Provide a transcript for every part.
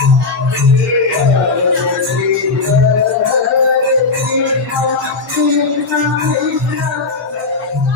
Thank you.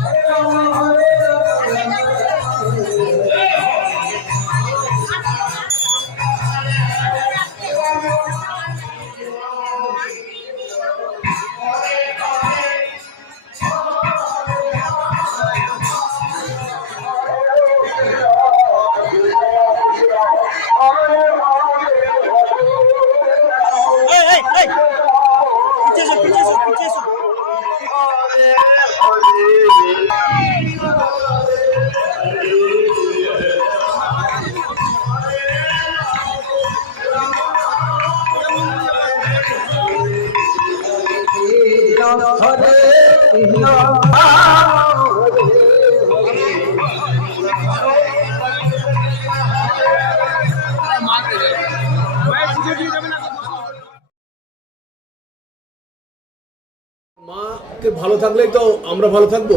মাকে ভালো থাকলেই তো আমরা ভালো থাকব।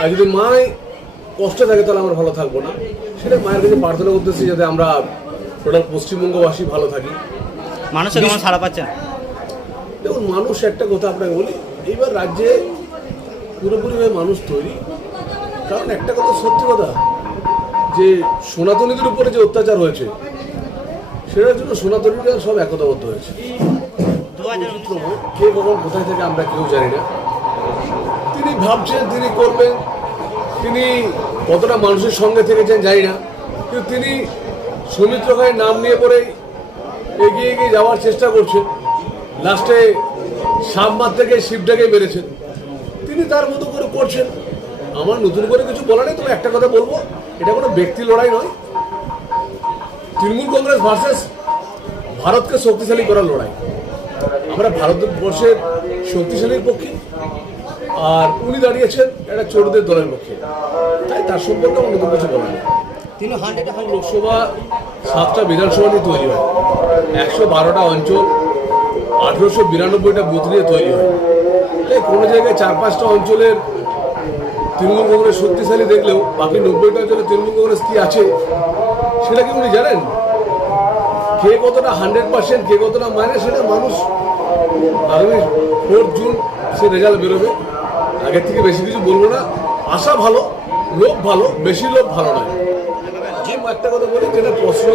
আর যদি মাই কষ্টে থাকে তাহলে আমরা ভালো থাকব না। সেটা মায়ের কাছে প্রার্থনা করতেছি যাতে আমরা টোটাল পশ্চিমবঙ্গবাসী ভালো থাকি। মানুষের কেমন সারা পাচ্ছেন দেখুন মানুষ একটা কথা আপনাকে বলি এইবার রাজ্যে পুরোপুরিভাবে মানুষ তৈরি। কারণ একটা কথা সত্যি কথা, যে সনাতনীদের উপরে যে অত্যাচার হয়েছে, সেটার জন্য সনাতনীরা সব একতাবদ্ধ হয়েছে। কে কখন কোথায় থেকে আমরা কেউ জানি না। তিনি ভাবছেন, তিনি করবেন, তিনি কতটা মানুষের সঙ্গে থেকেছেন জানি না, কিন্তু তিনি সৌমিত্র খায়ের নাম নিয়ে পরেই এগিয়ে এগিয়ে যাওয়ার চেষ্টা করছেন। লাস্টে সাবমার থেকে শিবটাকে মেরেছেন। তিনি তার মতো করে করছেন। আমার নতুন করে কিছু বলা নেই তবে একটা কথা বলব। এটা কোনো ব্যক্তি লড়াই নয়। তৃণমূল কংগ্রেস ভার্সেস ভারতকে শক্তিশালী করার লড়াই। আমরা ভারতবর্ষের শক্তিশালীর পক্ষে আর উনি দাঁড়িয়েছেন একটা চোরদের দলের পক্ষে। তাই তার সম্পর্কে আমার নতুন কিছু বলা নেই। তিনি হান্ড্রেড লোকসভা সাতটা বিধানসভা নিয়ে তৈরি হয়। একশো বারোটা অঞ্চল আঠেরোশো বিরানব্বইটা বুথ নিয়ে তৈরি হয়। কোনো জায়গায় চার পাঁচটা অঞ্চলের তৃণমূল কংগ্রেস শক্তিশালী দেখলেও বাকি নব্বইটা অঞ্চলে তৃণমূল কংগ্রেস কি আছে, সেটা কি উনি জানেন? কে কতটা হান্ড্রেড পার্সেন্ট, কে কতটা মানে সেটা মানুষ আগামী ফোর্থ জুন সে রেজাল্ট বেরোবে। আগের থেকে বেশি কিছু বলব না। আশা ভালো লোক ভালো, বেশি লোক ভালো নয়। যে একটা কথা বলি, যেটা প্রশ্ন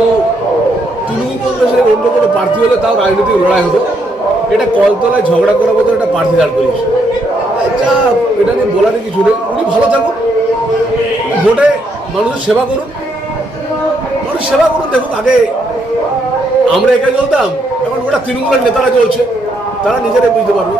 তৃণমূল কংগ্রেসের অন্য কোনো প্রার্থী হলে তাও রাজনৈতিক লড়াই হতো। এটা কলতলায় ঝগড়া করার মতো একটা প্রার্থী দাঁড় করিয়েছে। যা এটা নিয়ে বলারই কিছু নেই। উনি ভালো থাকুন। ভোটে মানুষের সেবা করুন। মানুষ সেবা করুন। দেখুন, আগে আমরা একা চলতাম এখন ওটা তৃণমূলের নেতারা চলছে। তারা নিজেরাই বুঝতে পারবে।